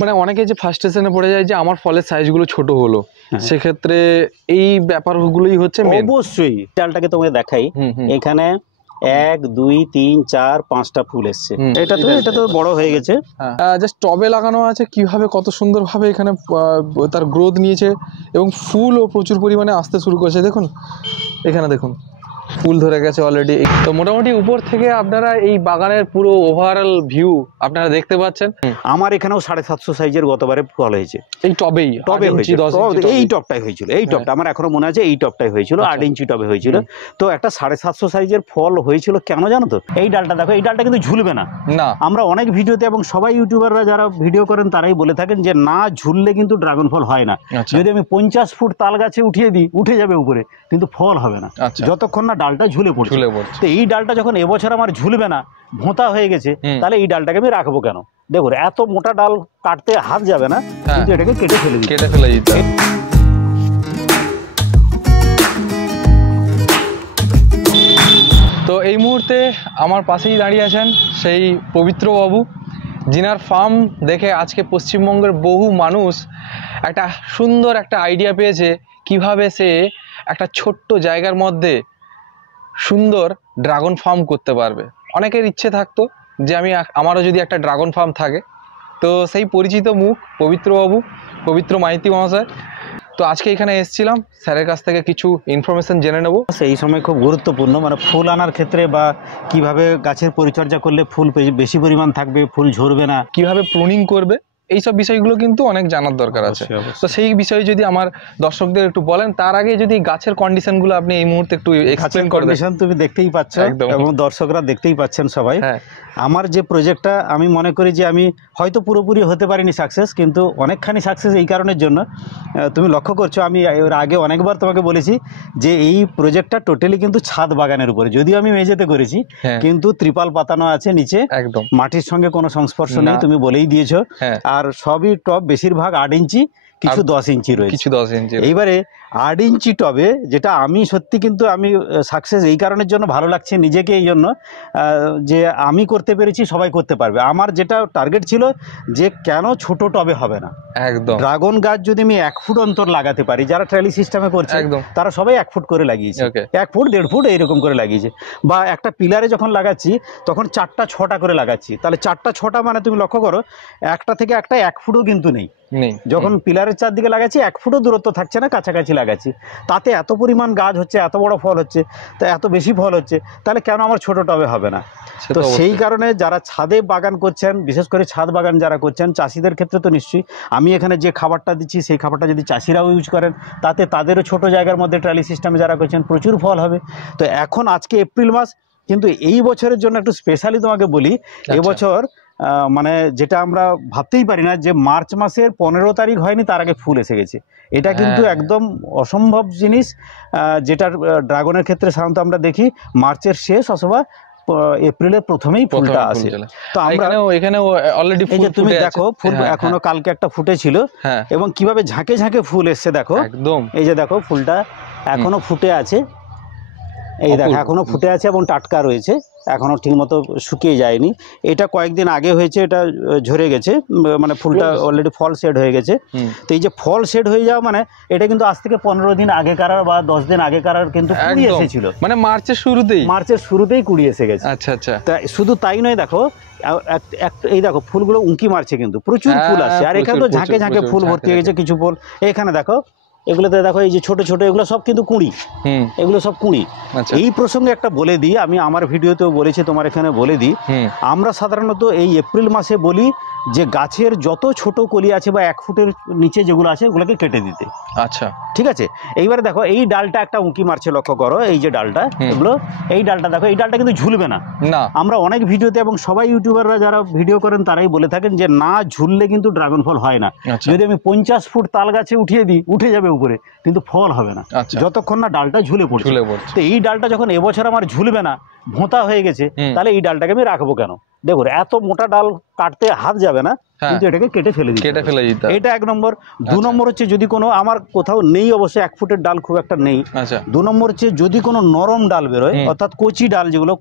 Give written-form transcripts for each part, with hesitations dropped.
মানে অনেকে যে ফার্স্টেশনে পড়ে যায় যে আমার ফলের সাইজগুলো ছোট হলো, সেক্ষেত্রে এই ব্যাপারগুলোই হচ্ছে মেন। অবশ্যই ডালটাকে তোমাকে দেখাই, এখানে 1 2 3 4 5টা ফুল এসছে। এটা তো বড় হয়ে গেছে। জাস্ট টবে লাগানো আছে, কিভাবে কত সুন্দরভাবে এখানে তার গ্রোথ নিয়েছে এবং ফুলও প্রচুর পরিমাণে আসতে শুরু করেছে। দেখুন এখানে দেখুন ফুল ধরে গেছে অলরেডি। তো মোটামুটি উপর থেকে আপনারা এই বাগানের পুরো ওভারঅল ভিউ আপনারা দেখতে পাচ্ছেন। আমার এখানেও 750 সাইজের গতবারে ফল হয়েছে এই টবেই, টবে হয়েছে, এই টবটাই হয়েছিল, এই টবটা আমার এখনো মনে আছে, এই টবটাই হয়েছিল, 8 ইঞ্চি টবে হয়েছিল। তো একটা 750 সাইজের ফল হয়েছিল কেন জানো তো? এই ডালটা দেখো, এই ডালটা কিন্তু ঝুলবে না। আমরা অনেক ভিডিওতে এবং সবাই ইউটিউবাররা যারা ভিডিও করেন তারাই বলে থাকেন যে না ঝুললে কিন্তু ড্রাগন ফল হয় না। যদি আমি 50 ফুট তাল গাছে উঠিয়ে দিই, উঠে যাবে উপরে, কিন্তু ফল হবে না যতক্ষণ না ডালটা ঝুলে পড়ছে। তো এই ডালটা যখন এবছর আমার ঝুলবে না, ভোঁতা হয়ে গেছে, তাহলে এই ডালটাকে আমি রাখবো কেন? দেখো এত মোটা ডাল কাটতে হাত যাবে না, কিন্তু এটাকে কেটে ফেলে দিতে হবে। তো এই মুহূর্তে আমার পাশেই দাঁড়িয়ে আছেন সেই পবিত্র বাবু, জিনার ফার্ম দেখে আজকে পশ্চিমবঙ্গের বহু মানুষ একটা সুন্দর একটা আইডিয়া পেয়েছে কিভাবে সে একটা ছোট্ট জায়গার মধ্যে সুন্দর ড্রাগন ফার্ম করতে পারবে। অনেকের ইচ্ছে থাকতো যে আমারও যদি একটা ড্রাগন ফার্ম থাকে। তো সেই পরিচিত মুখ পবিত্রবাবু, পবিত্র মাইতি মহাশয়। তো আজকে এখানে এসেছিলাম স্যারের কাছ থেকে কিছু ইনফরমেশন জেনে নেব। এই সময় খুব গুরুত্বপূর্ণ, মানে ফুল আনার ক্ষেত্রে বা কিভাবে গাছের পরিচর্যা করলে ফুল বেশি পরিমাণ থাকবে, ফুল ঝরবে না, কিভাবে প্রুনিং করবে, এইসব বিষয়গুলো কিন্তু অনেক জানার দরকার আছে। তো সেই বিষয়ে যদি আমার দর্শকদের একটু বলেন, তার আগে যদি গাছের কন্ডিশনগুলো আপনি এই মুহূর্তে একটু এক্সপ্লেইন করে দেন। তুমি দেখতেই পাচ্ছ এবং দর্শকরা দেখতেই পাচ্ছেন সবাই। আমার যে প্রজেক্টটা, আমি মনে করি যে আমি হয়তো পুরোপুরি হতে পারিনি সাকসেস, কিন্তু অনেকখানি সাকসেস এই কারণের জন্য, তুমি লক্ষ্য করছো আমি এর আগে অনেকবার তোমাকে বলেছি যে এই প্রজেক্টটা টোটালি কিন্তু ছাদ বাগানের উপরে, যদিও আমি মেঝেতে করেছি, কিন্তু ত্রিপাল পাতানো আছে নিচে, একদম মাটির সঙ্গে কোনো সংস্পর্শ নেই, তুমি বলেই দিয়েছো। আর সবই টব, বেশিরভাগ 8 ইঞ্চি, কিছু 10 ইঞ্চি রয়েছে, কিছু 10 ইঞ্চি। এইবারে 8 ইঞ্চি টবে, যেটা আমি সত্যি কিন্তু আমি সাকসেস এই কারণের জন্য ভালো লাগছে নিজেকে, এই জন্য যে আমি করতে পেরেছি, সবাই করতে পারবে। আমার যেটা টার্গেট ছিল যে কেন ছোট টবে হবে না, একদম ড্রাগন গাছ যদি আমি 1 ফুট অন্তর লাগাতে পারি, যারা ট্রেলি সিস্টেমে করছে তারা সবাই 1 ফুট করে লাগিয়েছে, 1 ফুট 1.5 ফুট এইরকম করে লাগিয়েছে। বা একটা পিলারে যখন লাগাচ্ছি তখন 4টা 6টা করে লাগাচ্ছি, তাহলে 4টা 6টা মানে তুমি লক্ষ্য করো একটা থেকে একটা 1 ফুটও কিন্তু নেই। যখন পিলারের চারদিকে লাগাচ্ছি 1 ফুটও দূরত্ব থাকছে না, কাছাকাছি লাগাচ্ছি, তাতে এত পরিমাণ গাছ হচ্ছে, এত বড় ফল হচ্ছে, তা এত বেশি ফল হচ্ছে, তাহলে কেন আমার ছোট টবে হবে না? তো সেই কারণে যারা ছাদে বাগান করছেন, বিশেষ করে ছাদ বাগান যারা করছেন, চাষিদের ক্ষেত্রে তো নিশ্চয়ই আমি এখানে যে খাবারটা দিচ্ছি সেই খাবারটা যদি চাষিরাও ইউজ করেন, তাতে তাদেরও ছোট জায়গার মধ্যে ট্রালি সিস্টেমে যারা করছেন প্রচুর ফল হবে। তো এখন আজকে এপ্রিল মাস, কিন্তু এই বছরের জন্য একটু স্পেশালি তোমাকে বলি, এবছর মানে যেটা আমরা ভাবতেই পারি না যে মার্চ মাসের 15 তারিখ হয়নি তার আগে ফুল এসে গেছে। এটা কিন্তু একদম অসম্ভব জিনিস, যেটার ড্রাগনের ক্ষেত্রে সাধারণত আমরা দেখি মার্চের শেষ অথবা এপ্রিলের প্রথমেই ফুলটা আসে। তো আমরা এখানে অলরেডি এই যে তুমি দেখো ফুল এখনো কালকে একটা ফুটেছিল, এবং কিভাবে ঝাঁকে ঝাঁকে ফুল এসছে দেখো, একদম এই যে দেখো ফুলটা এখনো ফুটে আছে, এই দেখো এখনো ফুটে আছে এবং টাটকা রয়েছে, এখনো ঠিকমতো শুকিয়ে যায়নি। এটা কয়েকদিন আগে হয়েছে, এটা ঝরে গেছে, মানে ফুলটা অলরেডি ফল শেড হয়ে গেছে। তো এই যে ফল শেড হয়ে যাওয়া মানে এটা কিন্তু আজ থেকে 15 দিন আগেকার বা 10 দিন আগেকার কিন্তু কুড়ি এসেছিল, মানে মার্চের শুরুতেই কুড়ি এসে গেছে। আচ্ছা আচ্ছা। তা শুধু তাই নয়, দেখো এই দেখো ফুলগুলো উঁকি মারছে, কিন্তু প্রচুর ফুল আসছে, আর এখানে তো ঝাঁকে ঝাঁকে ফুল ভর্তি হয়ে গেছে। কিছু ফুল এখানে দেখো, এগুলোতে দেখো এই যে ছোট ছোট, এগুলো সব কিন্তু কুঁড়ি, এগুলো সব কুঁড়ি। এই প্রসঙ্গে একটা বলে দিই, আমি আমার ভিডিওতেও বলেছি, তোমার এখানে বলে দিই, আমরা সাধারণত এই এপ্রিল মাসে বলি যে গাছের যত ছোট কলি আছে বা 1 ফুটের নিচে যেগুলো আছে ওগুলোকে কেটে দিতে। আচ্ছা ঠিক আছে। এইবারে দেখো এই ডালটা একটা উঁকি মারছে, লক্ষ্য করো এই যে ডালটা, এগুলো এই ডালটা দেখো, এই ডালটা কিন্তু ঝুলবে না। আমরা অনেক ভিডিওতে এবং সবাই ইউটিউবাররা যারা ভিডিও করেন তারাই বলে থাকেন যে না ঝুললে কিন্তু ড্রাগন ফল হয় না। যদি আমি 50 ফুট তাল গাছে উঠিয়ে দিই, উঠে যাবে উপরে, কিন্তু ফল হবে না যতক্ষণ না ডালটা ঝুলে পড়ছে। তো এই ডালটা যখন এবছর আমার ঝুলবে না, ভোঁতা হয়ে গেছে, তাহলে এই ডালটাকে আমি রাখবো কেন? দেখো এত মোটা ডাল কাটতে হাত যাবে না, হ্যাঁ। কিন্তু এটাকে কেটে ফেলে দিতে কেটে হবে। ফেলে দিতে হবে। এটা 1 নম্বর। 2 আচ্ছা। নম্বর হচ্ছে যদি কোনো আমার কোথাও নেই, অবশ্যই 1 ফুটের ডাল খুব একটা নেই। আচ্ছা 2 নম্বর হচ্ছে যদি কোনো নরম ডাল বেরোয়, হুম। অর্থাৎ কচি ডাল যেগুলো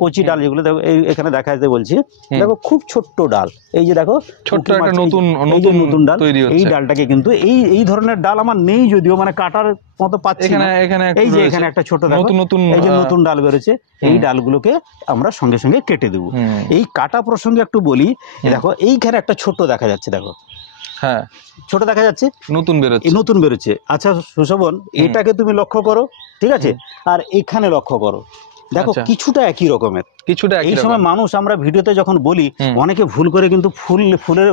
দেখো এখানে দেখাতে বলছি, হুম। দেখো খুব ছোট্ট ডাল, এই যে দেখো ছোট্ট উঁকি একটা মারছে, নতুন এই যে নতুন ডাল, তৈরি এই হচ্ছে। ডালটাকে কিন্তু এই ধরনের ডাল আমার নেই, যদিও মানে কাটার মতো পাচ্ছি না। এখানে এই যে রয়েছে। এখানে একটা ছোট দেখো, নতুন এই যে নতুন ডাল বেরোচ্ছে, এই ডালগুলোকে আমরা সঙ্গে সঙ্গে কেটে দেবো। হুম। এই কাটা প্রসঙ্গে একটু বলি, দেখো এইখানে একটা ছোট্ট দেখা যাচ্ছে, দেখো হ্যাঁ ছোট দেখা যাচ্ছে, নতুন বেরোচ্ছে। এই নতুন বেরোচ্ছে। আচ্ছা সুশোভন, এটাকে তুমি লক্ষ্য করো, ঠিক আছে, আর এখানে লক্ষ্য করো, দেখো আচ্ছা। কিছুটা একই রকমের। কিছুটা এই সময় মানুষ আমরা ভিডিওতে যখন বলি, অনেকে ভুল করে কিন্তু ফুলের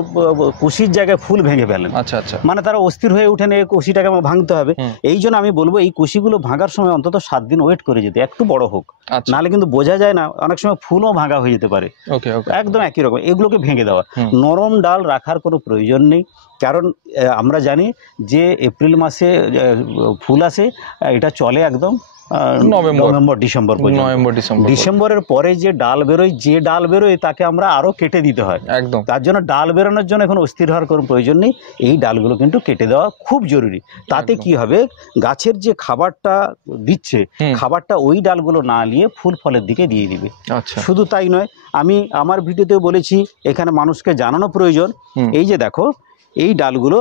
কুশির জায়গায় ফুল ভেঙে ফেলেন। আচ্ছা আচ্ছা। মানে তারা অস্থির হয়ে উঠেন, এই কুশিটাকে আমার ভাঙতে হবে। এই জন্য আমি বলবো এই কুশিগুলো ভাঙার সময় অন্তত 7 দিন ওয়েট করে যেতে, একটু বড় হোক, আচ্ছা। নাহলে কিন্তু বোঝা যায় না, অনেক সময় ফুলও ভাঙা হয়ে যেতে পারে। ওকে ওকে। একদম একই রকম, এগুলোকে ভেঙে দেওয়া। নরম ডাল রাখার কোনো প্রয়োজন নেই, কারণ আমরা জানি যে এপ্রিল মাসে ফুল আসে, এটা চলে একদম নভেম্বর ডিসেম্বর পর্যন্ত। ডিসেম্বরের পরে যে ডাল বেরোয় তাকে আমরা আরো কেটে দিতে হয় একদম। তার জন্য ডাল বেরোনোর জন্য এখন অস্থির হওয়ার কোনো প্রয়োজন নেই, এই ডালগুলো কিন্তু কেটে দেওয়া খুব জরুরি। তাতে কি হবে, গাছের যে খাবারটা দিচ্ছে, খাবারটা ওই ডালগুলো না নিয়ে ফুল ফলের দিকে দিয়ে দিবে। আচ্ছা। শুধু তাই নয়, আমি আমার ভিডিওতেও বলেছি, এখানে মানুষকে জানানো প্রয়োজন, এই যে দেখো এই ডালগুলো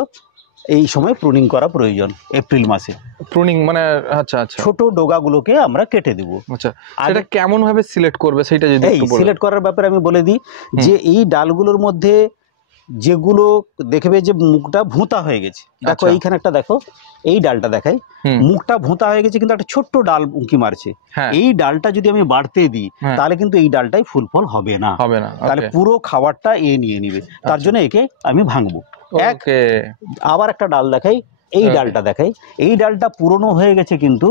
এই সময় প্রুনিং করা প্রয়োজন। এপ্রিল মাসে প্রুনিং মানে আচ্ছা আচ্ছা, ছোট ডগাগুলোকে আমরা কেটে দেব। আচ্ছা, সেটা কেমন ভাবে সিলেক্ট করবে সেটা যদি একটু বলেন। সিলেক্ট করার ব্যাপারে আমি বলে দিই যে এই ডালগুলোর মধ্যে যেগুলো দেখবে যে মুখটা ভোঁতা হয়ে গেছে, দেখো এইখানে একটা দেখো, এই ডালটা দেখাই, মুখটা ভোঁতা হয়ে গেছে কিন্তু একটা ছোট্ট ডাল উঁকি মারছে, এই ডালটা যদি আমি বাড়তে দিই তাহলে কিন্তু এই ডালটাই ফুল ফল হবে না, তাহলে পুরো খাবারটা নিয়ে নিবে। তার জন্য একে আমি ভাঙবো। আবার একটা ডাল দেখাই, এই ডালটা দেখাই, এই ডালটা পুরনো হয়ে গেছে কিন্তু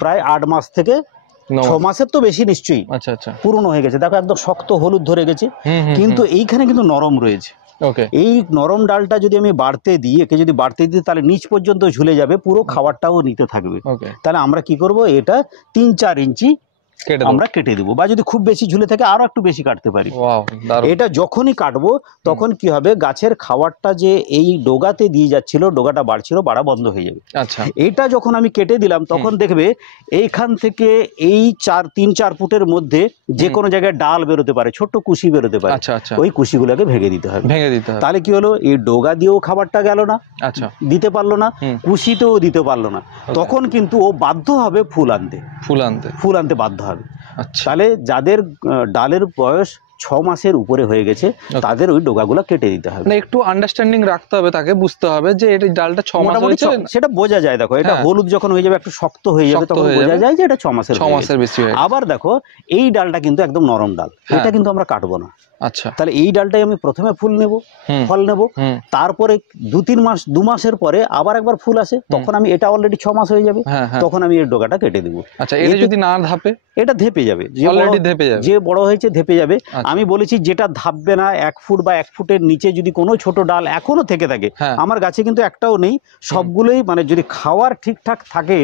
প্রায় 8 মাস থেকে 6 মাসের তো বেশি নিশ্চয়ই। আচ্ছা আচ্ছা, পুরনো হয়ে গেছে, দেখো একদম শক্ত হলুদ ধরে গেছে, কিন্তু এইখানে কিন্তু নরম রয়েছে। এই নরম ডালটা যদি আমি বাড়তে দিই, একে যদি বাড়তে দিই তাহলে নিচ পর্যন্ত ঝুলে যাবে, পুরো খাবারটাও নিতে থাকবে। তাহলে আমরা কি করব, এটা 3-4 ইঞ্চি আমরা কেটে দেবো, বা যদি খুব বেশি ঝুলে থাকে আরো একটু বেশি কাটতে পারি। এটা যখনই কাটবো তখন কি হবে, গাছের খাবারটা যে এই ডোগাতে দিয়ে যাচ্ছিল, ডোগাটা বাড়ছিল, বাড়া বন্ধ হয়ে যাবে। আচ্ছা, এটা যখন আমি কেটে দিলাম তখন দেখবে এইখান থেকে এই 3-4 ফুটের মধ্যে যে কোনো জায়গায় ডাল বেরোতে পারে, ছোট্ট কুশি বেরোতে পারে। ওই কুশিগুলোকে ভেঙে দিতে হবে। তাহলে কি হলো, এই ডোগা দিয়েও খাবারটা গেল না, আচ্ছা, দিতে পারলো না, কুশিতেও দিতে পারলো না, তখন কিন্তু ও বাধ্য হবে ফুল আনতে বাধ্য হবে। তাহলে যাদের ডালের বয়স 6 মাসের উপরে হয়ে গেছে তাদের ওই ডোগাগুলো কেটে দিতে হবে। মানে একটু আন্ডারস্ট্যান্ডিং রাখতে হবে, তাকে বুঝতে হবে যে এই ডালটা 6 মাস হয়েছে, সেটা বোঝা যায়। দেখো এটা হলুদ যখন হয়ে যাবে, একটু শক্ত হয়ে যাবে, তখন বোঝা যায় যে এটা 6 মাসের বেশি হয়ে গেছে। আবার দেখো এই ডালটা কিন্তু একদম নরম ডাল, এটা কিন্তু আমরা কাটবো না। আচ্ছা, তাহলে এই ডালটাই আমি প্রথমে ফুল নেব, ফল নেব, তারপরে 2 মাসের পরে আবার একবার ফুল আসে, তখন আমি এটা অলরেডি 6 মাস হয়ে যাবে, তখন আমি এর ডগাটা কেটে দেবো। আচ্ছা, এটা যদি না ধাপে, এটা ধেপে যাবে, যে বড় হয়েছে ধেপে যাবে। আমি বলেছি যেটা ধাপবে না, 1 ফুট বা 1 ফুটের নিচে যদি কোনো ছোট ডাল এখনো থেকে থাকে, আমার গাছে কিন্তু একটাও নেই, সবগুলোই মানে যদি খাওয়ার ঠিকঠাক থাকে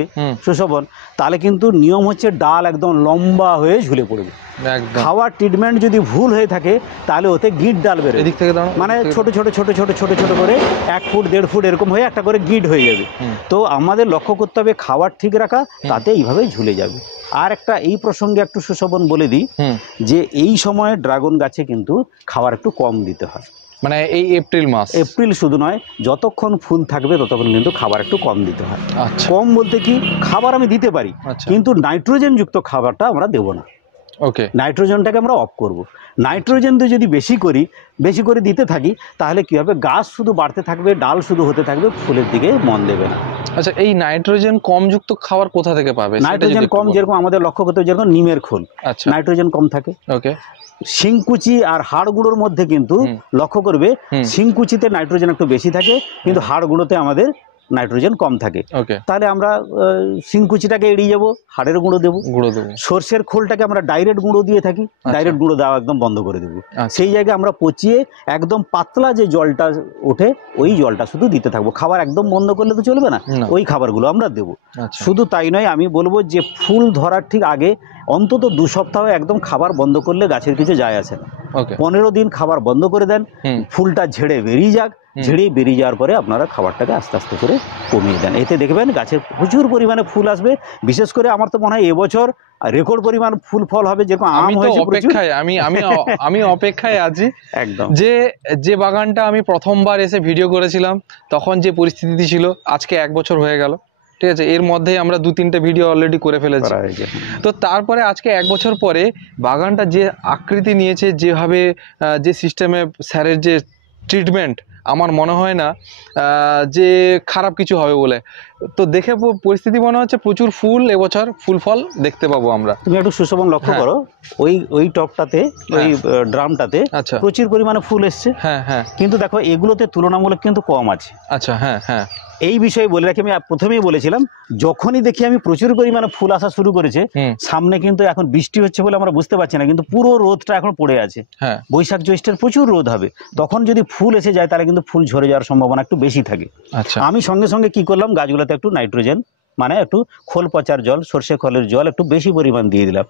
সুশোভন, তাহলে কিন্তু নিয়ম হচ্ছে ডাল একদম লম্বা হয়ে ঝুলে পড়বে। খাওয়ার ট্রিটমেন্ট যদি ভুল হয়ে থাকে তাহলে ওতে গিট ডাল বেরোবে, মানে ছোট ছোট ছোট ছোট ছোট ছোট করে 1 ফুট 1.5 ফুট এরকম হয়ে একটা করে গিট হয়ে যাবে। তো আমাদের লক্ষ্য করতে হবে খাবার ঠিক রাখা, তাতে এইভাবেই ঝুলে যাবে। আর একটা এই প্রসঙ্গে একটু সুশোভন বলে দিই যে এই সময় ড্রাগন গাছে কিন্তু খাবার একটু কম দিতে হয়, মানে এই এপ্রিল শুধু নয়, যতক্ষণ ফুল থাকবে ততক্ষণ কিন্তু খাবার একটু কম দিতে হয়। কম বলতে কি, খাবার আমি দিতে পারি কিন্তু নাইট্রোজেন যুক্ত খাবারটা আমরা দেবো না। ওকে, নাইট্রোজেনটাকে আমরা অফ করব। নাইট্রোজেন তো যদি বেশি করে দিতে থাকি তাহলে কি হবে, গাছ শুধু বাড়তে থাকবে, ডাল শুধু হতে থাকবে, ফুলের দিকে মন দেবে না। আচ্ছা, এই নাইট্রোজেন কম যুক্ত খাবার কোথা থেকে পাবে? নাইট্রোজেন কম যেরকম আমাদের লক্ষ্য করতে হবে, যেরকম নিমের খোল, নাইট্রোজেন কম থাকে। ওকে, শিংকুচি আর হাড় গুঁড়োর মধ্যে কিন্তু লক্ষ্য করবে শিংকুচিতে নাইট্রোজেন একটু বেশি থাকে, কিন্তু হাড় গুঁড়োতে আমাদের নাইট্রোজেন কম থাকে। তাহলে আমরা শিংকুচিটাকে এড়িয়ে যাবো, হাড়ের গুঁড়ো দেবো। সর্ষের খোলটাকে আমরা ডাইরেক্ট গুঁড়ো দিয়ে থাকি, ডাইরেক্ট গুঁড়ো দেওয়া একদম বন্ধ করে দেবো। সেই জায়গায় আমরা পচিয়ে একদম পাতলা যে জলটা ওঠে ওই জলটা শুধু দিতে থাকবো। খাবার একদম বন্ধ করলে তো চলবে না, ওই খাবারগুলো আমরা দেবো। শুধু তাই নয়, আমি বলবো যে ফুল ধরার ঠিক আগে অন্তত 2 সপ্তাহ একদম খাবার বন্ধ করলে গাছের কিছু যায় আসে না। ওকে 15 দিন খাবার বন্ধ করে দেন, ফুলটা ঝেড়ে বেরিয়ে যাক, ঝেড়ে বেরিয়ে যাওয়ার পরে আপনারা খাবারটাকে আস্তে আস্তে করে কমিয়ে দেন। এতে দেখবেন গাছের প্রচুর পরিমাণে ফুল আসবে। বিশেষ করে আমার তো মনে হয় এবছর রেকর্ড পরিমাণ ফুল ফল হবে, যেরকম আম হয়েছে প্রচুর। আমি অপেক্ষায় আছি একদম। যে বাগানটা আমি প্রথমবার এসে ভিডিও করেছিলাম তখন যে পরিস্থিতি ছিল, আজকে 1 বছর হয়ে গেল, ঠিক আছে, এর মধ্যে আমরা 2-3টে ভিডিও অলরেডি করে ফেলেছি। তো তারপরে আজকে 1 বছর পরে বাগানটা যে আকৃতি নিয়েছে, যেভাবে যে সিস্টেমে স্যারের যে ট্রিটমেন্ট, আমার মনে হয় না যে খারাপ কিছু হবে বলে। তো দেখে পরিস্থিতি মনে হচ্ছে প্রচুর ফুল এবছর ফুল ফল দেখতে পাবো আমরা। তুমি একটু সুশোভন লক্ষ্য করো, ওই টপটাতে, ওই ড্রামটাতে প্রচুর পরিমাণে ফুল এসছে। হ্যাঁ হ্যাঁ, কিন্তু দেখো এগুলোতে তুলনামূলক কিন্তু কম আছে। আচ্ছা, হ্যাঁ হ্যাঁ, এই বিষয়ে বলে রাখি, আমি প্রথমেই বলেছিলাম, যখনই দেখি আমি প্রচুর পরিমাণে ফুল আসা শুরু করেছে, সামনে কিন্তু এখন বৃষ্টি হচ্ছে বলে আমরা বুঝতে পারছি না, কিন্তু পুরো রোদটা এখন পড়ে আছে। বৈশাখ জ্যৈষ্ঠের প্রচুর রোদ হবে, তখন যদি ফুল এসে যায় তাহলে কিন্তু ফুল ঝরে যাওয়ার সম্ভাবনা একটু বেশি থাকে। আমি সঙ্গে সঙ্গে কি করলাম, গাছগুলোতে একটু নাইট্রোজেন, মানে একটু খোল পচার জল, সর্ষে খোলের জল একটু বেশি পরিমাণ দিয়ে দিলাম।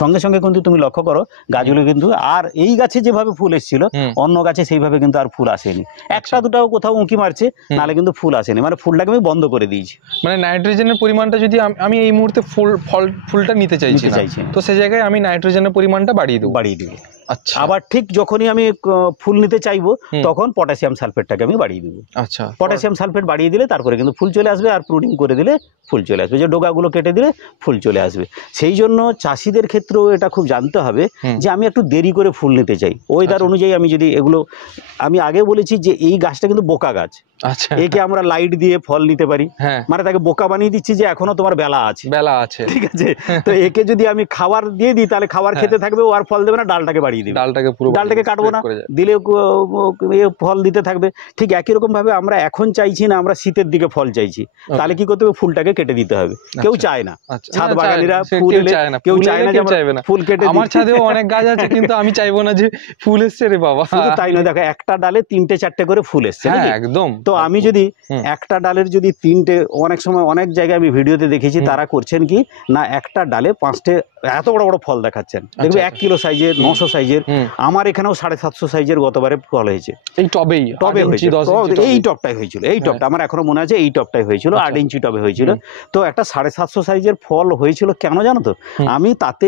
সঙ্গে সঙ্গে কিন্তু তুমি লক্ষ্য করো গাছগুলো কিন্তু, আর এই গাছে যেভাবে ফুল এসেছিল অন্য গাছে সেইভাবে কিন্তু আর ফুল আসেনি। একটা দুটাও কোথাও উঁকি মারছে, নাহলে কিন্তু ফুল আসেনি, মানে ফুলটাকে আমি বন্ধ করে দিয়েছি। মানে নাইট্রোজেনের পরিমাণটা যদি আমি এই মুহূর্তে ফুলটা নিতে চাইছি, তো সেই জায়গায় আমি নাইট্রোজেনের পরিমাণটা বাড়িয়ে দেবো। আচ্ছা, আবার ঠিক যখনই আমি ফুল নিতে চাইবো তখন পটাশিয়াম সালফেটটাকে আমি বাড়িয়ে দেবো। আচ্ছা, পটাশিয়াম সালফেট বাড়িয়ে দিলে তারপরে কিন্তু ফুল চলে আসবে, আর প্রুনিং করে দিলে ফুল চলে আসবে, যে ডোগাগুলো কেটে দিলে ফুল চলে আসবে। সেই জন্য চাষিদের ক্ষেত্রেও এটা খুব জানতে হবে যে আমি একটু দেরি করে ফুল নিতে চাই, ওয়েদার অনুযায়ী আমি যদি এগুলো, আমি আগে বলেছি যে এই গাছটা কিন্তু বোকা গাছ। আচ্ছা, একে আমরা লাইট দিয়ে ফল নিতে পারি, মানে তাকে বোকা বানিয়ে দিচ্ছি যে এখনো তোমার বেলা আছে, ঠিক আছে। তো একে যদি আমি খাবার দিয়ে দিই তাহলে খাবার খেতে থাকবে, ও আর ফল দেবে না, ডালটাকে বাড়িয়ে দিবে, ডালটাকে কাটবো না, দিলে ফল দিতে থাকবে। ঠিক একই রকম ভাবে আমরা এখন চাইছি না, আমরা শীতের দিকে ফল চাইছি, তাহলে কি করতে হবে, ফুলটাকে কেটে দিতে হবে। কেউ চায় না, ছাদ বাগানিরা ফুল এলে কেউ চায় না যে ফুল কেটে, আমার ছাদেও অনেক গাছ আছে কিন্তু আমি চাইবো না যে ফুল এসছে রে বাবা। শুধু তাই নয়, দেখো একটা ডালে 3-4টে করে ফুল এসছে, একদম। তো আমি যদি একটা ডালের যদি 3টে, অনেক সময় অনেক জায়গায় আমি ভিডিওতে দেখেছি তারা করছেন কি না, একটা ডালে 5টে এত বড় বড় ফল দেখাচ্ছেন, দেখবে 1 কিলো সাইজের, 900 সাইজের। আমার এখানেও 750 সাইজের গতবারে ফল হয়েছে, এই টবে হয়েছে, এই টবটাই হয়েছিল, এই টবটা আমার এখনো মনে আছে, এই টবটাই হয়েছিল, 8 ইঞ্চি টবে হয়েছিল। তো একটা 750 সাইজের ফল হয়েছিল, কেন জানো তো, আমি তাতে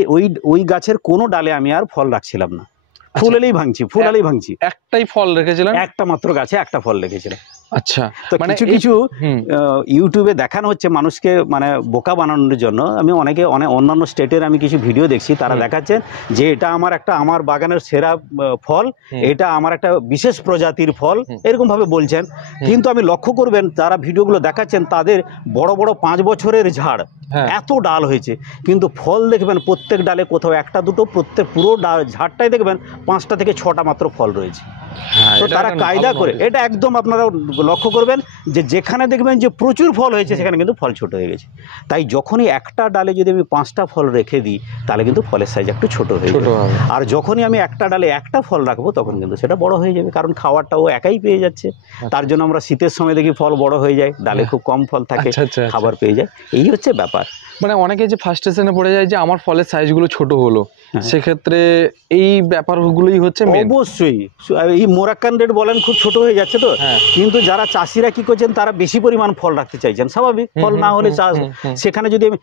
ওই গাছের কোনো ডালে আমি আর ফল রাখছিলাম না, ফুল এলেই ভাঙছি, একটাই ফল রেখেছিলাম, একটা মাত্র গাছে একটা ফল রেখেছিলাম। আচ্ছা, তো কিছু ইউটিউবে দেখানো হচ্ছে মানুষকে, মানে বোকা বানানোর জন্য। আমি অনেক অন্যান্য স্টেটের আমি কিছু ভিডিও দেখছি, তারা দেখাচ্ছেন যে এটা আমার বাগানের সেরা ফল, এটা আমার একটা বিশেষ প্রজাতির ফল, এরকম ভাবে বলছেন। কিন্তু আমি লক্ষ্য করবেন যারা ভিডিওগুলো দেখাচ্ছেন তাদের বড় বড় 5 বছরের ঝাড়, এত ডাল হয়েছে, কিন্তু ফল দেখবেন প্রত্যেক ডালে কোথাও একটা দুটো, প্রত্যেক পুরো ঝাড়টাই দেখবেন 5টা থেকে 6টা মাত্র ফল রয়েছে। তো তারা কায়দা করে, এটা একদম আপনারা লক্ষ্য করবেন যে যেখানে দেখবেন যে প্রচুর ফল হয়েছে সেখানে কিন্তু ফল ছোট হয়ে গেছে। তাই যখনই একটা ডালে যদি আমি 5টা ফল রেখে দিই তাহলে কিন্তু ফলের সাইজ একটু ছোট হয়ে যাবে, আর যখনই আমি একটা ডালে একটা ফল রাখবো তখন কিন্তু সেটা বড় হয়ে যাবে, কারণ খাবারটা ও একাই পেয়ে যাচ্ছে। তার জন্য আমরা শীতের সময় দেখি ফল বড় হয়ে যায়, ডালে খুব কম ফল থাকে, খাবার পেয়ে যায়, এই হচ্ছে ব্যাপার। মানে অনেকে যে ফার্স্টেশনে পড়ে যায় যে আমার ফলের সাইজগুলো ছোট হলো, সেক্ষেত্রে এই ব্যাপারগুলোই হচ্ছে অবশ্যই। এই মোরাক্কান রেড বলেন খুব ছোট হয়ে যাচ্ছে, তো কিন্তু যারা চাষিরা কি করছেন, তারা বেশি পরিমাণ ফল রাখতে চাইছেন, স্বাভাবিক, ফল না হলে চাষ। সেখানে যদি আমি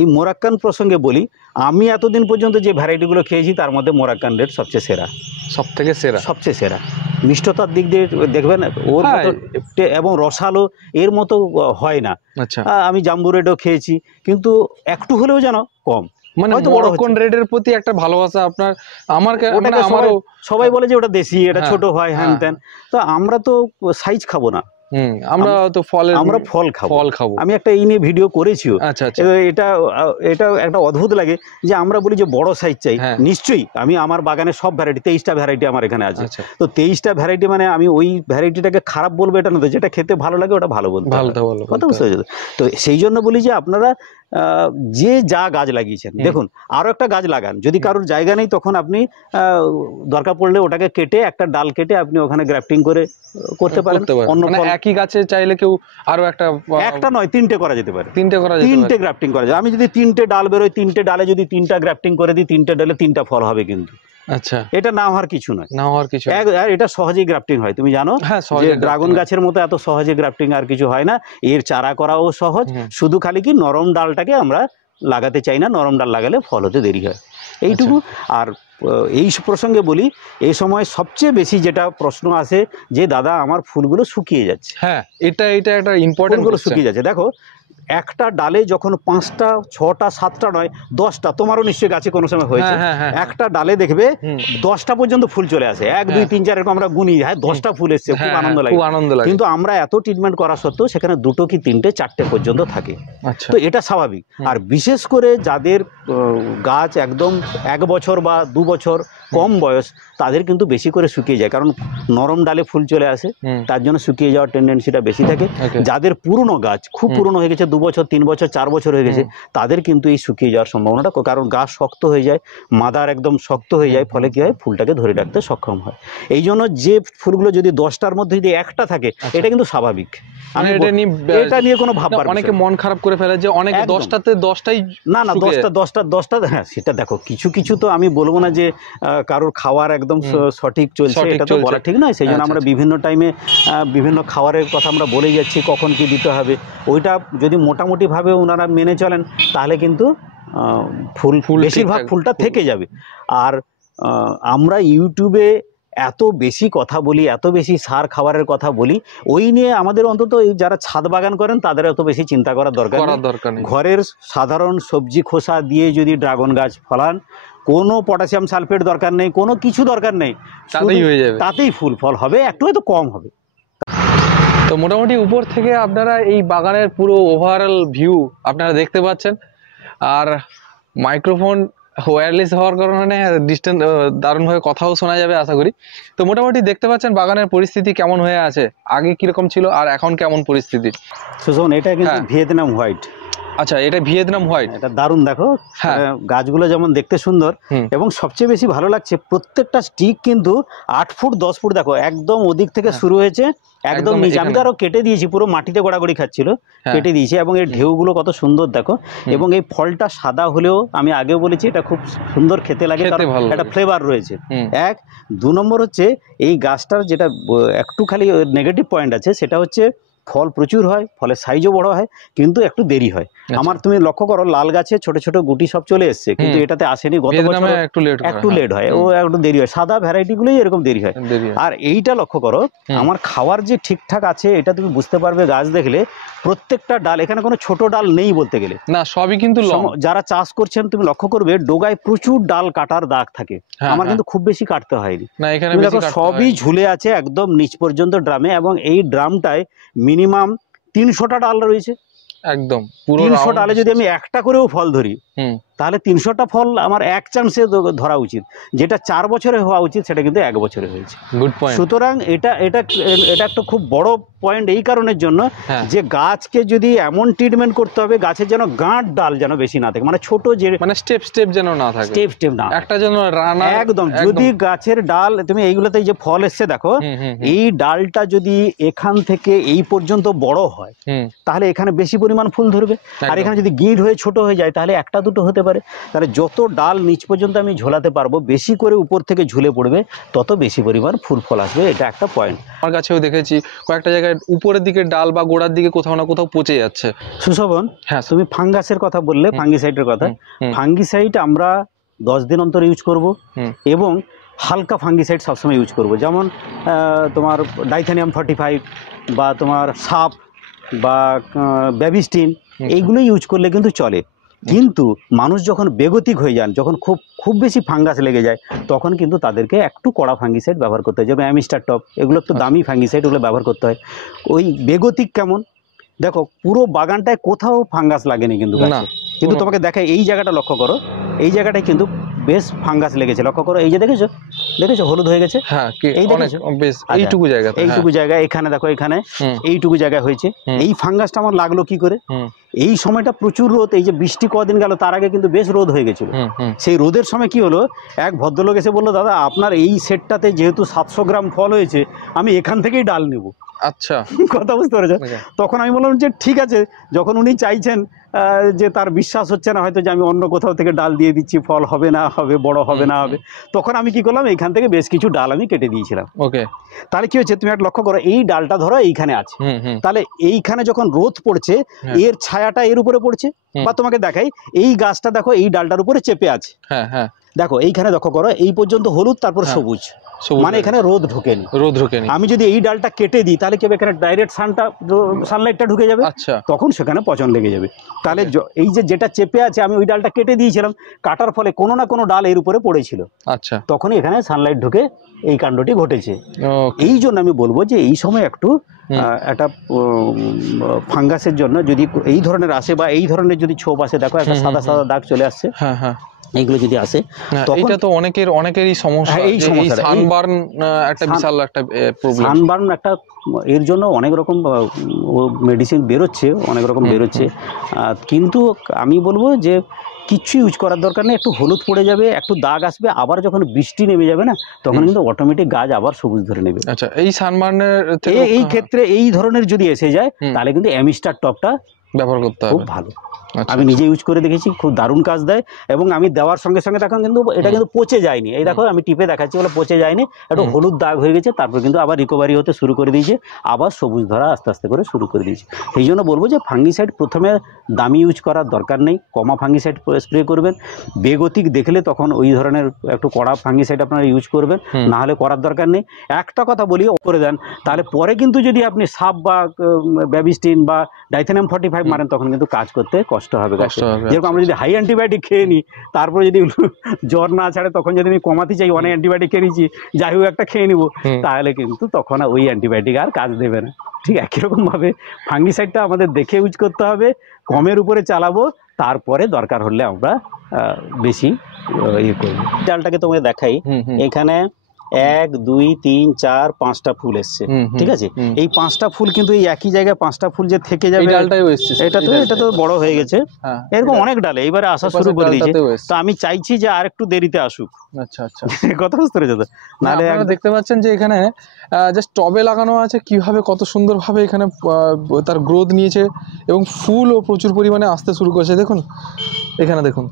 এই মোরাক্কান প্রসঙ্গে বলি, আমি এতদিন পর্যন্ত যে ভ্যারাইটিগুলো খেয়েছি তার মধ্যে মোরাক্কান রেড সবচেয়ে সেরা। মিষ্টতার দিক দিয়ে দেখবেন ওর মতো, এবং রসালো এর মতো হয় না। আমি জাম্বু রেডও খেয়েছি, কিন্তু একটু হলেও যেন কম, মানে মোরাক্কান রেডের প্রতি একটা ভালোবাসা আপনার। সবাই বলে যে ওটা দেশি, এটা ছোট হয়, হ্যান ত্যান। তো আমরা তো সাইজ খাবো না, আমরা ফল খাবো। আমি একটা এই নিয়ে ভিডিও করেছিও। এটা একটা অদ্ভুত লাগে যে আমরা বলি যে বড় সাইজ চাই। নিশ্চয়ই আমি আমার বাগানে সব ভ্যারাইটি, 23টা ভ্যারাইটি আমার এখানে আছে। তো 23টা ভ্যারাইটি মানে আমি ওই ভ্যারাইটিটাকে খারাপ বলবো এটা না, তো যেটা খেতে ভালো লাগে ওটা ভালো বলতে, কথা বুঝতে পারছো? তো সেই জন্য বলি যে আপনারা যে যা গাছ লাগিয়েছেন, দেখুন আরো একটা গাছ লাগান, যদি কারোর জায়গা নেই তখন আপনি দরকার পড়লে ওটাকে কেটে একটা ডাল কেটে আপনি ওখানে গ্রাফটিং করে করতে পারেন। অন্য মানে একই গাছে চাইলে কেউ আরো একটা নয় 3টে করা যেতে পারে, 3টে গ্রাফটিং করা যায়। আমি যদি 3টে ডাল বেরোয়, 3টে ডালে যদি 3টা গ্রাফটিং করে দিই, 3টে ডালে 3টা ফল হবে কিন্তু। আচ্ছা, এটা না হওয়ার কিছু নয়, না হওয়ার কিছু, আর এটা সহজেই গ্রাফটিং হয়। তুমি জানো যে ড্রাগন গাছের মতো এত সহজে গ্রাফটিং আর কিছু হয় না। এর চারা করাও সহজ, শুধু খালি কি নরম ডালটাকে আমরা লাগাতে চাই না, নরম ডাল লাগালে ফল হতে দেরি হয়, এইটুকু। আর এই প্রসঙ্গে বলি, এই সময় সবচেয়ে বেশি যেটা প্রশ্ন আসে যে দাদা আমার ফুলগুলো শুকিয়ে যাচ্ছে। হ্যাঁ, এটা একটা ইম্পর্টেন্ট, ফুলগুলো শুকিয়ে যাচ্ছে। দেখো একটা ডালে যখন 5টা 6টা 7টা নয় 10টা, তোমারও নিশ্চয়ই গাছে কোনো সময় হয়েছে, একটা ডালে দেখবে 10টা পর্যন্ত ফুল চলে আসে, 1 2 3 4 এরকম আমরা গুনি, হ্যাঁ 10টা ফুল এসছে, খুব আনন্দ লাগে। কিন্তু আমরা এত ট্রিটমেন্ট করা সত্ত্বেও সেখানে 2টো কি 3টে 4টে পর্যন্ত থাকে। তো এটা স্বাভাবিক। আর বিশেষ করে যাদের গাছ একদম 1 বছর বা 2 বছর কম বয়স, তাদের কিন্তু বেশি করে শুকিয়ে যায়, কারণ নরম ডালে ফুল চলে আসে, তার জন্য শুকিয়ে যাওয়ার টেন্ডেন্সিটা বেশি থাকে। যাদের পুরনো গাছ, খুব পুরনো হয়ে গেছে, 2 বছর 3 বছর 4 বছর হয়ে গেছে, তাদের কিন্তু এই শুকিয়ে যাওয়ার সম্ভাবনাটা, কারণ গাছ শক্ত হয়ে যায়, মাদার একদম শক্ত হয়ে যায়, ফলে কি হয় ফুলটাকে ধরে রাখতে সক্ষম হয়। এই জন্য যে ফুলগুলো যদি 10টার মধ্যে যদি একটা থাকে, এটা কিন্তু স্বাভাবিক, এটা নিয়ে কোনো ভাববার। অনেকে মন খারাপ করে ফেলে যে অনেকে 10টাতে 10টাই, না 10টা, হ্যাঁ সেটা দেখো, কিছু কিছু তো আমি বলবো না যে কারোর খাওয়ার একদম সঠিক চলছে, এটা তো বলা ঠিক নয়। সেই জন্য আমরা বিভিন্ন টাইমে বিভিন্ন খাবারের কথা আমরা বলে যাচ্ছি, কখন কি দিতে হবে। ওইটা যদি মোটামুটিভাবে ওনারা মেনে চলেন, তাহলে কিন্তু ফুল বেশিরভাগ ফুলটা থেকে যাবে। আর আমরা ইউটিউবে এত বেশি কথা বলি, এত বেশি সার খাবারের কথা বলি, ওই নিয়ে আমাদের অন্তত এই যারা ছাদ বাগান করেন তাদের এত বেশি চিন্তা করার দরকার নেই। ঘরের সাধারণ সবজি খোসা দিয়ে যদি ড্রাগন গাছ ফলান, কোনো পটাশিয়াম সালফেট দরকার নেই, কোনো কিছু দরকার নেই, তাতেই ফুল ফল হবে, একটু হয়তো কম হবে। তো মোটামুটি উপর থেকে আপনারা এই বাগানের পুরো ওভারঅল ভিউ আপনারা দেখতে পাচ্ছেন। আর মাইক্রোফোন ওয়্যারলেস হওয়ার কারণে ডিস্টেন্স দারুণভাবে কথাও শোনা যাবে আশা করি। তো মোটামুটি দেখতে পাচ্ছেন বাগানের পরিস্থিতি কেমন হয়ে আছে, আগে কিরকম ছিল আর এখন কেমন পরিস্থিতি। সুজন, এটা কিন্তু ভিয়েতনাম হোয়াইট। আচ্ছা, এটা ভিয়েতনাম হোয়াইট, এটা দারুণ। দেখো গাছগুলো যেমন দেখতে সুন্দর, এবং সবচেয়ে বেশি ভালো লাগছে প্রত্যেকটা স্টিক কিন্তু 8 ফুট 10 ফুট, দেখো একদম ওদিক থেকে শুরু হয়েছে একদম নিচে। আমি তো আরো কেটে দিয়েছি, পুরো মাটিতে গড়াগড়ি খাচ্ছিল, কেটে দিয়েছি, এবং এর ঢেউগুলো কত সুন্দর দেখো। এবং এই ফলটা সাদা হলেও আমি আগেও বলেছি এটা খুব সুন্দর খেতে লাগে, একটা ফ্লেভার রয়েছে। 1 2 নম্বর হচ্ছে এই গাছটার যেটা একটু খালি নেগেটিভ পয়েন্ট আছে, সেটা হচ্ছে ফল প্রচুর হয়, ফলের সাইজও বড় হয়, কিন্তু একটু দেরি হয়। আমার তুমি লক্ষ্য করো লাল গাছে ছোট ছোট গুটি সব চলে এসছে, কিন্তু এটাতে আসেনি। গত বছর একটু লেট হয়, ও একটু দেরি হয়। সাদা ভ্যারাইটিগুলোই এরকম দেরি হয়। আর এইটা লক্ষ্য করো, আমার খাওয়ার যে ঠিকঠাক আছে এটা তুমি বুঝতে পারবে গাছ দেখলে। প্রত্যেকটা ডাল, এখানে কোনো ছোট ডাল নেই বলতে গেলে, না সবই কিন্তু। যারা চাষ করছেন তুমি লক্ষ্য করবে ডোগায় প্রচুর ডাল কাটার দাগ থাকে, আমার কিন্তু খুব বেশি কাটতে হয়নি। দেখো সবই ঝুলে আছে একদম নিচ পর্যন্ত ড্রামে, এবং এই ড্রামটায় মিনিমাম 300টা ডাল রয়েছে। একদম 300 ডালে যদি আমি একটা করেও ফল ধরি, তাহলে 300টা ফল আমার এক চান্সে ধরা উচিত। যেটা 4 বছরে হওয়া উচিত সেটা কিন্তু 1 বছরে হয়েছে। সুতরাং এটা এটা এটা একটা খুব বড় পয়েন্ট এই কারণের জন্য যে গাছকে যদি এমন ট্রিটমেন্ট করতে হবে, গাছের যেন গাঁট ডাল যেন বেশি না থাকে, মানে ছোট যে স্টেপ যেন না থাকে, স্টেপ না একটা যেন রানা একদম। যদি গাছের ডাল তুমি এইগুলোতে যে ফল এসছে দেখো, এই ডালটা যদি এখান থেকে এই পর্যন্ত বড় হয়, তাহলে এখানে বেশি পরিমাণ ফুল ধরবে। আর এখানে যদি গিঁট হয়ে ছোট হয়ে যায়, তাহলে একটা দুটো হতে পারে। তাহলে যত ডাল নিচ পর্যন্ত আমি ঝোলাতে পারবো, বেশি করে উপর থেকে ঝুলে পড়বে, তত বেশি পরিমাণ ফুল ফল আসবে। এটা একটা পয়েন্ট। আমার কাছেও দেখেছি কয়েকটা জায়গায় উপরের দিকে ডাল বা গোড়ার দিকে কোথাও না কোথাও পচে যাচ্ছে। সুশোভন, হ্যাঁ তুমি ফাঙ্গাসের কথা বললে, ফাঙ্গিসাইডের কথা। ফাঙ্গিসাইড আমরা 10 দিন অন্তর ইউজ করব, এবং হালকা ফাঙ্গিসাইড সবসময় ইউজ করব। যেমন তোমার ডাইথেনিয়াম 45 বা তোমার সাপ বা ব্যাবিস্টিন, এইগুলো ইউজ করলে কিন্তু চলে। কিন্তু মানুষ যখন বেগতিক হয়ে যান, যখন খুব বেশি ফাঙ্গাস লেগে যায়, তখন কিন্তু তাদেরকে একটু কড়া ফাঙ্গিসাইড ব্যবহার করতে হয়। যেমন অ্যামিস্টার টপ, এগুলো একটু দামি ফাঙ্গিসাইড, ওগুলো ব্যবহার করতে হয়। ওই বেগতিক কেমন, দেখো পুরো বাগানটায় কোথাও ফাঙ্গাস লাগেনি কিন্তু, কিন্তু তোমাকে দেখায় এই জায়গাটা লক্ষ্য করো, এই জায়গাটায় কিন্তু বেশ ফাঙ্গাস লেগেছে। লক্ষ্য করো, এই যে দেখেছো হলুদ হয়ে গেছে, এইটুকু জায়গা, এখানে দেখো, এখানে এইটুকু জায়গা হয়েছে। এই ফাঙ্গাসটা আমার লাগলো কি করে? এই সময়টা প্রচুর রোদ, এই যে বৃষ্টি কদিন গেল তার আগে কিন্তু বেশ রোদ হয়ে গেছিল। সেই রোদের সময় কি হলো, এক ভদ্রলোক এসে বললো, দাদা আপনার এই সেটটাতে যেহেতু 700 গ্রাম ফল হয়েছে, আমি এখান থেকেই ডাল নেব। আচ্ছা, কথা বুঝতে পেরেছেন? তখন আমি বললাম যে ঠিক আছে, যখন উনি চাইছেন যে তার বিশ্বাস হচ্ছে না হয়তো যে আমি অন্য কোথাও থেকে ডাল দিয়ে দিচ্ছি, ফল হবে না হবে, বড় হবে না হবে, তখন আমি কি করলাম, এইখান থেকে বেশ কিছু ডাল আমি কেটে দিয়েছিলাম। ওকে, তাহলে কি হচ্ছে, তুমি একটা লক্ষ্য করো, এই ডালটা ধরো এইখানে আছে, তাহলে এইখানে যখন রোদ পড়ছে এর ছায়াটা এর উপরে পড়ছে। বা তোমাকে দেখাই, এই গাছটা দেখো এই ডালটার উপরে চেপে আছে, দেখো এইখানে লক্ষ্য করো, এই পর্যন্ত হলুদ, তারপর সবুজ, মানে এখানে রোদ ঢোকেনি। আমি যদি এই ডালটা কেটে দিই তাহলে কি হবে, এখানে ডাইরেক্ট সানলাইটটা ঢুকে যাবে, তখন সেখানে পচন লেগে যাবে। তাহলে এই যে যেটা চেপে আছে, আমি ওই ডালটা কেটে দিয়েছিলাম, কাটার ফলে কোনো না কোনো ডাল এর উপরে পড়েছিল, আচ্ছা, তখনই এখানে সানলাইট ঢুকে এই কাণ্ডটি ঘটেছে। এই জন্য আমি বলবো যে এই সময় একটু একটা ফাঙ্গাসের জন্য যদি এই ধরনের আসে, বা এই ধরনের যদি ছোপ আসে, দেখো একটা সাদা সাদা দাগ চলে আসছে, এইগুলো যদি আসে, এটা তো অনেকেরই সমস্যা। এই সমস্যা সানবার্ন একটা বিশাল একটা প্রবলেম। সানবার্ন একটা, এর জন্য অনেক রকম মেডিসিন বেরোচ্ছে, অনেক রকম বেরোচ্ছে, কিন্তু আমি বলবো যে কিচ্ছু ইউজ করার দরকার নেই। একটু হলুদ পড়ে যাবে, একটু দাগ আসবে, আবার যখন বৃষ্টি নেমে যাবে না, তখন কিন্তু অটোমেটিক গাছ আবার সবুজ ধরে নেবে। আচ্ছা, এই সানবার্নের এই ক্ষেত্রে এই ধরনের যদি এসে যায়, তাহলে কিন্তু অ্যামিস্টার টপটা ব্যবহার করতে হবে, খুব ভালো। আমি নিজে ইউজ করে দেখেছি, খুব দারুণ কাজ দেয়। এবং আমি দেওয়ার সঙ্গে সঙ্গে দেখো কিন্তু এটা কিন্তু পচে যায়নি, এই দেখো আমি টিপে দেখাচ্ছি, বলে পচে যায়নি, একটু হলুদ দাগ হয়ে গেছে, তারপর কিন্তু আবার রিকভারি হতে শুরু করে দিয়েছে, আবার সবুজ ধরা আস্তে আস্তে করে শুরু করে দিয়েছে। সেই জন্য বলবো যে ফাঙ্গিসাইড প্রথমে দামি ইউজ করার দরকার নেই, কমা ফাঙ্গিসাইড স্প্রে করবেন। বেগতিক দেখলে তখন ওই ধরনের একটু কড়া ফাঙ্গিসাইড আপনারা ইউজ করবেন, না হলে করার দরকার নেই। একটা কথা বলি, করে দেন, তাহলে পরে কিন্তু যদি আপনি সাপ বা ব্যাবিস্টিন বা ডাইথেনিয়াম 45 মারেন, তখন কিন্তু কাজ করতে কষ্ট হবে। যেরকম আমরা যদি হাই অ্যান্টিবায়োটিক খেয়ে নিই, তারপরে যদি জ্বর না ছাড়ে, তখন যদি আমি কমাতে চাই, অনেক অ্যান্টিবায়োটিক খেয়ে নিচ্ছি, যাই হোক একটা খেয়ে নিব, তাহলে কিন্তু তখন ওই অ্যান্টিবায়োটিক আর কাজ দেবে না। ঠিক একই রকমভাবে ফাঙ্গিসাইডটা আমাদের দেখে ইউজ করতে হবে, কমের উপরে চালাবো, তারপরে দরকার হলে আমরা বেশি ইয়ে করবো। ডালটাকে তোমাকে দেখাই, এখানে 1 2 3 4 5টা ফুল এসছে, ঠিক আছে? এই 5টা ফুল কিন্তু এই একই জায়গায় 5টা ফুল যে থেকে যাবে, এটা তো বড় হয়ে গেছে, এরকম অনেক ডালে এবারে আসা শুরু করে দিয়েছে। তো আমি চাইছি যে আর একটু দেরিতে আসুক। আচ্ছা আচ্ছা, কত বুঝতে পেরেছো? নাহলে আপনারা দেখতে পাচ্ছেন যে এখানে জাস্ট টবে লাগানো আছে, কিভাবে কত সুন্দরভাবে এখানে তার গ্রোথ নিয়েছে, এবং ফুলও প্রচুর পরিমাণে আসতে শুরু করেছে। দেখুন এখানে, দেখুন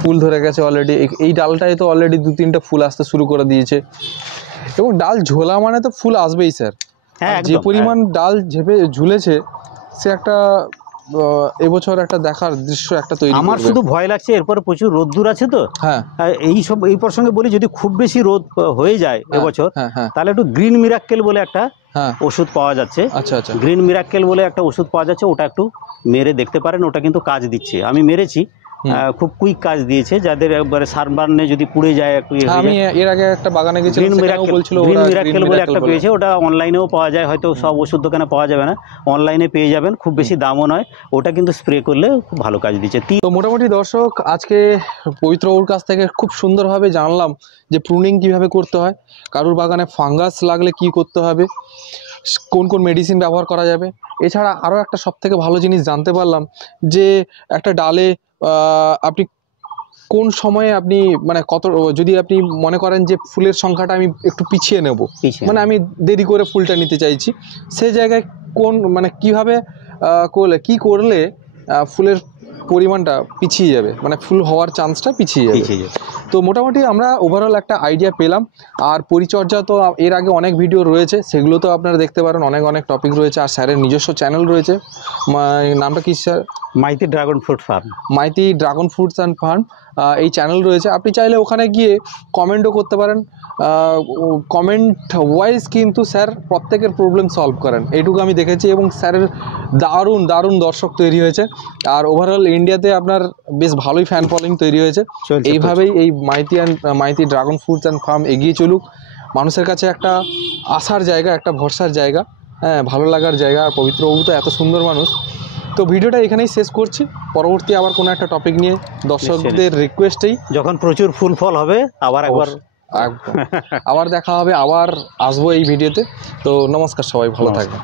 ফুল ধরে গেছে অলরেডি, এই ডালটায় তো অলরেডি 2-3টা ফুল আসতে শুরু করে দিয়েছে। এবং ডাল ঝোলা মানে তো ফুল আসবেই স্যার, যে পরিমাণ ডাল ঝেপে ঝুলেছে, সে একটা এবছর একটা দেখার দৃশ্য একটা তৈরি। আমার শুধু ভয় লাগছে, এরপরে প্রচুর রোদ্দুর আছে তো, এই প্রসঙ্গে বলি, যদি খুব বেশি রোদ হয়ে যায় এবছর, তাহলে একটু গ্রিন মিরাক্কেল বলে একটা ওষুধ পাওয়া যাচ্ছে। আচ্ছা আচ্ছা, গ্রিন মিরাক্কেল বলে একটা ওষুধ পাওয়া যাচ্ছে, ওটা একটু মেরে দেখতে পারেন, ওটা কিন্তু কাজ দিচ্ছে। আমি মেরেছি, খুব কুইক কাজ দিয়েছে। যাদের একবারে সানবার্নে যদি পুড়ে যায় একটু, আমি এর আগে একটা বাগানে গেছিলাম, সেখানেও বলছিল গ্রিন মিরাক্কেল বলে একটা পেয়েছে, ওটা অনলাইনেও পাওয়া যায়, হয়তো সব ওষুধ দোকানে পাওয়া যাবে না, অনলাইনে পেয়ে যাবেন, খুব বেশি দামও নয়। ওটা কিন্তু স্প্রে করলে খুব ভালো কাজ দিচ্ছে। তো মোটামুটি দর্শক, আজকে পবিত্র বাবুর কাছ থেকে খুব সুন্দরভাবে জানলাম যে প্রুনিং কিভাবে করতে হয়, কারুর বাগানে ফাঙ্গাস লাগলে কি করতে হবে, কোন কোন মেডিসিন ব্যবহার করা যাবে। এছাড়া আরও একটা সবথেকে ভালো জিনিস জানতে পারলাম, যে একটা ডালে আপনি কোন সময়ে আপনি মানে কত, যদি আপনি মনে করেন যে ফুলের সংখ্যাটা আমি একটু পিছিয়ে নেব, মানে আমি দেরি করে ফুলটা নিতে চাইছি, সেই জায়গায় কোন মানে কিভাবে কি করলে ফুলের পরিমাণটা পিছিয়ে যাবে, মানে ফুল হওয়ার চান্সটা পিছিয়ে যাবে। তো মোটামুটি আমরা ওভারঅল একটা আইডিয়া পেলাম। আর পরিচর্যা তো এর আগে অনেক ভিডিও রয়েছে, সেগুলো তো আপনারা দেখতে পারেন, অনেক টপিক রয়েছে। আর স্যারের নিজস্ব চ্যানেল রয়েছে, নামটা কি sir? Maiti dragon fruit farm. Maiti dragon fruits and farm, এই চ্যানেল রয়েছে। আপনি চাইলে ওখানে গিয়ে কমেন্টও করতে পারেন, কমেন্ট ওয়াইজ কিন্তু স্যার প্রত্যেকের প্রবলেম সলভ করেন, এইটুকু আমি দেখেছি। এবং স্যারের দারুণ দর্শক তৈরি হয়েছে, আর ওভারঅল ইন্ডিয়াতে আপনার বেশ ভালোই ফ্যান ফলোইং তৈরি হয়েছে। এইভাবেই এই Maiti dragon fruits and farm এগিয়ে চলুক, মানুষের কাছে একটা আসার জায়গা, একটা ভরসার জায়গা, হ্যাঁ, ভালো লাগার জায়গা। আর পবিত্র বাবু তো এত সুন্দর মানুষ। তো ভিডিওটা এখানেই শেষ করছি, পরবর্তী আবার কোনো একটা টপিক নিয়ে দর্শকদের রিকোয়েস্টেই যখন প্রচুর ফুল ফল হবে আবার দেখা হবে, আবার আসবো এই ভিডিওতে। তো নমস্কার, সবাই ভালো থাকবেন।